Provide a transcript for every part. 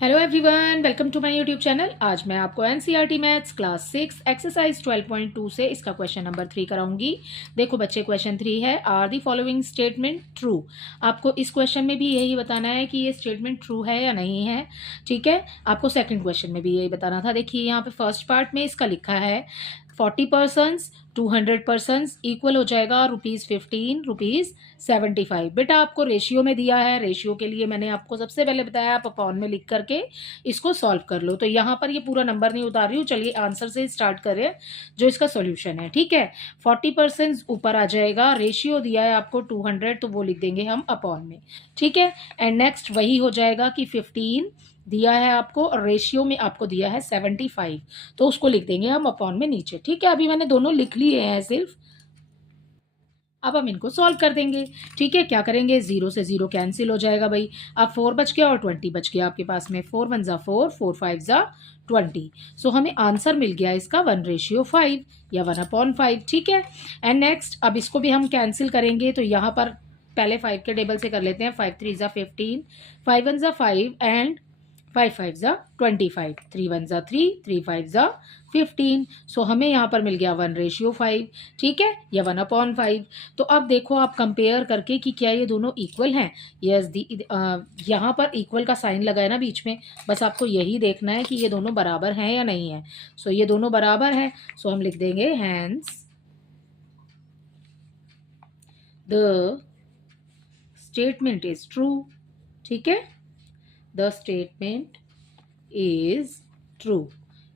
Hello everyone, welcome to my YouTube channel. आज मैं आपको एनसीईआरटी मैथ्स क्लास 6 एक्सरसाइज 12.2 से इसका क्वेश्चन नंबर 3 कराऊंगी। देखो बच्चे, क्वेश्चन 3 है, are the following statement true. आपको इस क्वेश्चन में भी यही बताना है कि ये स्टेटमेंट ट्रू है या नहीं है। ठीक है, आपको सेकंड क्वेश्चन में भी यही बताना था। देखिए यहाँ पे फर्स्ट पार्ट में इसका लिखा है 40% 200% इक्वल हो जाएगा ₹15 ₹75। बेटा आपको रेशियो में दिया है, रेशियो के लिए मैंने आपको सबसे पहले बताया आप अपॉन में लिख करके इसको सॉल्व कर लो। तो यहाँ पर ये पूरा नंबर नहीं उतार रही हूँ, चलिए आंसर से स्टार्ट करें जो इसका सॉल्यूशन है। ठीक है, 40% ऊपर आ जाएगा, रेशियो दिया है आपको 200 तो वो लिख देंगे हम अपॉन में। ठीक है, एंड नेक्स्ट वही हो जाएगा कि 15 दिया है आपको और रेशियो में आपको दिया है 75, तो उसको लिख देंगे हम अपॉन में नीचे। ठीक है, अभी मैंने दोनों लिख लिए हैं सिर्फ, अब हम इनको सॉल्व कर देंगे। ठीक है, क्या करेंगे, 0 से 0 कैंसिल हो जाएगा भाई। अब 4 बच गया और 20 बच गया आपके पास में। 4 1 ज़ा 4, 4 5 ज़ा 20। सो हमें आंसर मिल गया इसका 1:5 या 1/5। ठीक है, एंड नेक्स्ट अब इसको भी हम कैंसिल करेंगे तो यहाँ पर पहले 5 के टेबल से कर लेते हैं। 5 3 ज़ा 15, 5 1 ज़ा 5 एंड 5 5 ज़ा 25, 3 1 ज़ा 3, 3 5 ज़ा 15। सो हमें यहाँ पर मिल गया 1:5। ठीक है, या 1/5। तो अब देखो आप कंपेयर करके कि क्या ये दोनों इक्वल हैं। यस, यहाँ पर इक्वल का साइन लगा है ना बीच में, बस आपको यही देखना है कि ये दोनों बराबर हैं या नहीं है। सो ये दोनों बराबर हैं, सो हम लिख देंगे hence the statement is true. ठीक है, द स्टेटमेंट इज ट्रू।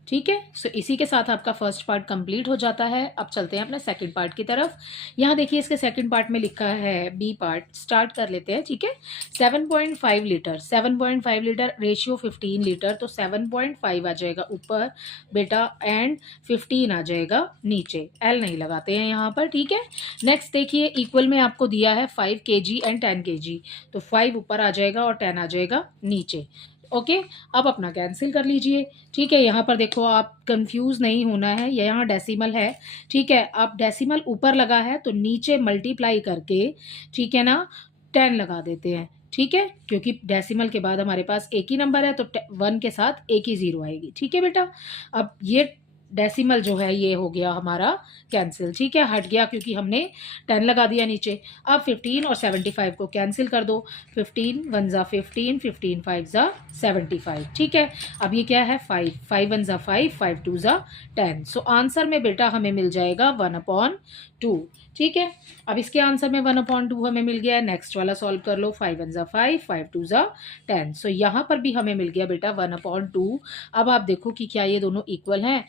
ठीक है, सो इसी के साथ आपका फर्स्ट पार्ट कंप्लीट हो जाता है। अब चलते हैं अपने सेकंड पार्ट की तरफ। यहाँ देखिए इसके सेकंड पार्ट में लिखा है, बी पार्ट स्टार्ट कर लेते हैं। ठीक है, 7.5 लीटर, 7.5 लीटर रेशियो 15 लीटर, तो 7.5 आ जाएगा ऊपर बेटा एंड 15 आ जाएगा नीचे। एल नहीं लगाते हैं यहाँ पर। ठीक है, नेक्स्ट देखिए इक्वल में आपको दिया है 5 kg एंड 10 kg, तो 5 ऊपर आ जाएगा और 10 आ जाएगा नीचे। ओके, अब अपना कैंसिल कर लीजिए। ठीक है, यहाँ पर देखो आप कंफ्यूज नहीं होना है, यहाँ डेसिमल है। ठीक है, अब डेसिमल ऊपर लगा है तो नीचे मल्टीप्लाई करके, ठीक है ना, 10 लगा देते हैं। ठीक है, क्योंकि डेसिमल के बाद हमारे पास एक ही नंबर है तो 1 के साथ एक ही जीरो आएगी। ठीक है बेटा, अब ये डेसिमल जो है ये हो गया हमारा कैंसिल। ठीक है, हट गया क्योंकि हमने 10 लगा दिया नीचे। अब 15 और 75 को कैंसिल कर दो। 15 1 ज़ा 15, 15 5 ज़ा 75। ठीक है, अब ये क्या है 5, 5 1 ज़ा 5, 5 2 ज़ा 10। सो आंसर में बेटा हमें मिल जाएगा 1/2। ठीक है, अब इसके आंसर में 1/2 हमें मिल गया है। नेक्स्ट वाला सॉल्व कर लो, 5 1 ज़ा 5, 5 2 ज़ा 10। सो यहाँ पर भी हमें मिल गया बेटा 1/2। अब आप देखो कि क्या ये दोनों इक्वल हैं।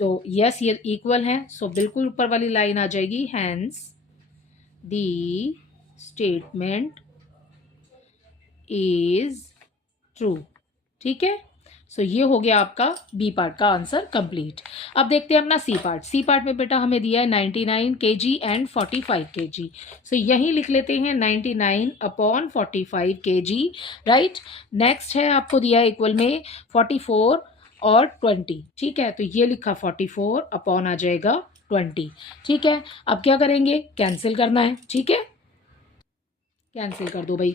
तो यस, ये इक्वल है, सो बिल्कुल ऊपर वाली लाइन आ जाएगी, hence the statement is true. ठीक है, सो ये हो गया आपका बी पार्ट का आंसर कंप्लीट। अब देखते हैं अपना सी पार्ट। सी पार्ट में बेटा हमें दिया है 99 kg एंड 45 kg। सो यही लिख लेते हैं 99/45 kg। राइट, नेक्स्ट है आपको दिया है इक्वल में 44 और 20। ठीक है, तो ये लिखा 44 अपॉन आ जाएगा 20। ठीक है, अब क्या करेंगे, कैंसिल करना है। ठीक है, कैंसिल कर दो भाई।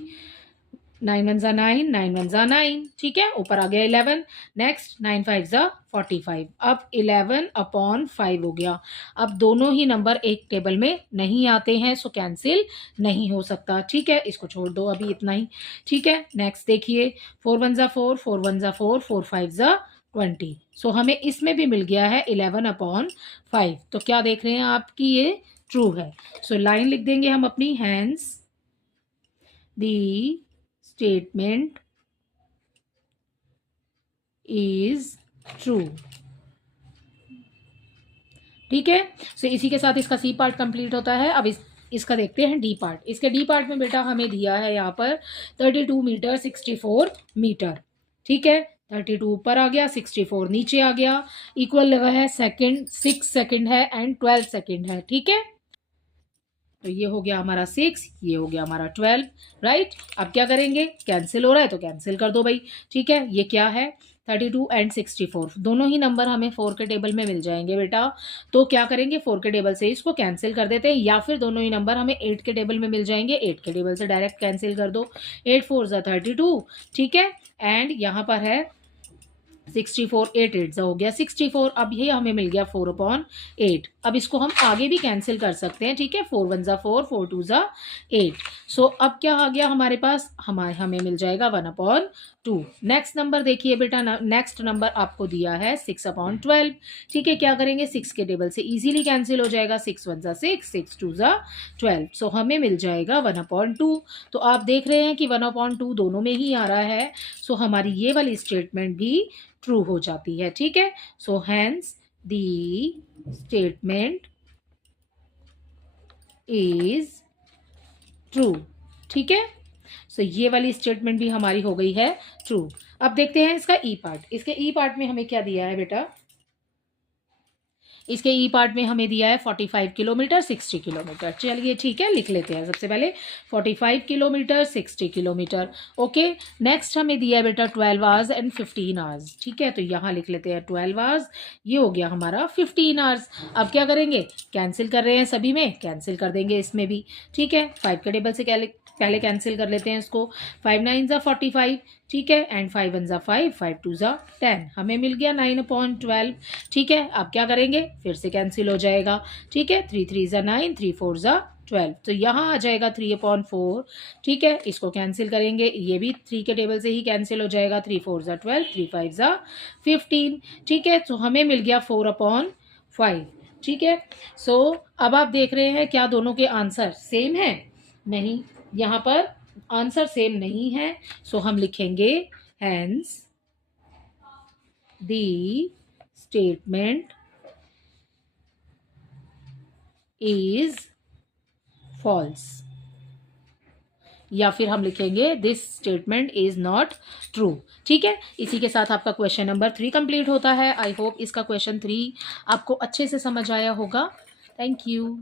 9 1 ज़ा 9, 9 1 ज़ा 9। ठीक है, ऊपर आ गया 11। नेक्स्ट 9 5 ज़ा 45। अब 11/5 हो गया। अब दोनों ही नंबर एक टेबल में नहीं आते हैं, सो कैंसिल नहीं हो सकता। ठीक है, इसको छोड़ दो अभी इतना ही। ठीक है, नेक्स्ट देखिए 4 1 ज़ा 4, 4 1 ज़ा 4, 4 5 ज़ा 20। सो हमें इसमें भी मिल गया है 11/5। तो क्या देख रहे हैं आपकी ये ट्रू है। सो लाइन लिख देंगे हम अपनी, hence the statement is true. ठीक है, सो इसी के साथ इसका सी पार्ट कंप्लीट होता है। अब इसका देखते हैं डी पार्ट। इसके डी पार्ट में बेटा हमें दिया है यहाँ पर 32 मीटर 64 मीटर। ठीक है, 32 ऊपर आ गया, 64 नीचे आ गया। इक्वल लगा है सेकंड, 6 सेकंड है एंड 12 सेकंड है। ठीक है, तो ये हो गया हमारा 6, ये हो गया हमारा 12, राइट। अब क्या करेंगे, कैंसिल हो रहा है तो कैंसिल कर दो भाई, ठीक है। ये क्या है, 32 एंड 64, दोनों ही नंबर हमें 4 के टेबल में मिल जाएंगे बेटा। तो क्या करेंगे, 4 के टेबल से इसको कैंसिल कर देते हैं, या फिर दोनों ही नंबर हमें 8 के टेबल में मिल जाएंगे, 8 के टेबल से डायरेक्ट कैंसिल कर दो। 8 4 ज़ा 32, ठीक है। एंड यहाँ पर है 64, 8 8 हो गया 64। अब ये हमें मिल गया 4/8। अब इसको हम आगे भी कैंसिल कर सकते हैं, ठीक है। 4 1 ज़ा 4, 4 2 ज़ा 8। सो अब क्या आ गया हमारे पास, हमें मिल जाएगा 1/2। नेक्स्ट नंबर देखिए बेटा, नेक्स्ट नंबर आपको दिया है 6/12, ठीक है। क्या करेंगे, 6 के टेबल से इजीली कैंसिल हो जाएगा, 6 1 ज़ा 6, 6 2 ज़ा 12। सो हमें मिल जाएगा 1/2। तो आप देख रहे हैं कि 1/2 दोनों में ही आ रहा है। सो हमारी ये वाली स्टेटमेंट भी ट्रू हो जाती है, ठीक है। So hence the statement is true, ठीक है। सो ये वाली स्टेटमेंट भी हमारी हो गई है ट्रू। अब देखते हैं इसका ई पार्ट। इसके ई पार्ट में हमें क्या दिया है बेटा, इसके ई पार्ट में हमें दिया है 45 किलोमीटर 60 किलोमीटर। चलिए ठीक है, लिख लेते हैं सबसे पहले 45 किलोमीटर 60 किलोमीटर। ओके, नेक्स्ट हमें दिया है बेटा 12 आवर्स एंड 15 आवर्स, ठीक है। तो यहाँ लिख लेते हैं 12 आवर्स, ये हो गया हमारा 15 आवर्स। अब क्या करेंगे, कैंसिल कर रहे हैं सभी में, कैंसिल कर देंगे इसमें भी, ठीक है। 5 के टेबल से पहले कैंसिल कर लेते हैं इसको। 5 9 ज़ा 45, ठीक है। एंड 5 1 ज़ा 5, 5 2 ज़ा 10, हमें मिल गया 9/12, ठीक है। अब क्या करेंगे, फिर से कैंसिल हो जाएगा, ठीक है। 3 3 ज़ा 9, 3 4 ज़ा 12, तो यहाँ आ जाएगा 3/4, ठीक है। इसको कैंसिल करेंगे, ये भी 3 के टेबल से ही कैंसिल हो जाएगा, 3 4 ज़ा 12, 3 5 ज़ा 15, ठीक है। तो हमें मिल गया 4/5, ठीक है। सो अब आप देख रहे हैं क्या दोनों के आंसर सेम है, नहीं, यहाँ पर आंसर सेम नहीं है। सो हम लिखेंगे hence the statement is false, या फिर हम लिखेंगे this statement is not true, ठीक है। इसी के साथ आपका क्वेश्चन नंबर 3 कंप्लीट होता है। आई होप इसका क्वेश्चन 3 आपको अच्छे से समझ आया होगा। Thank you.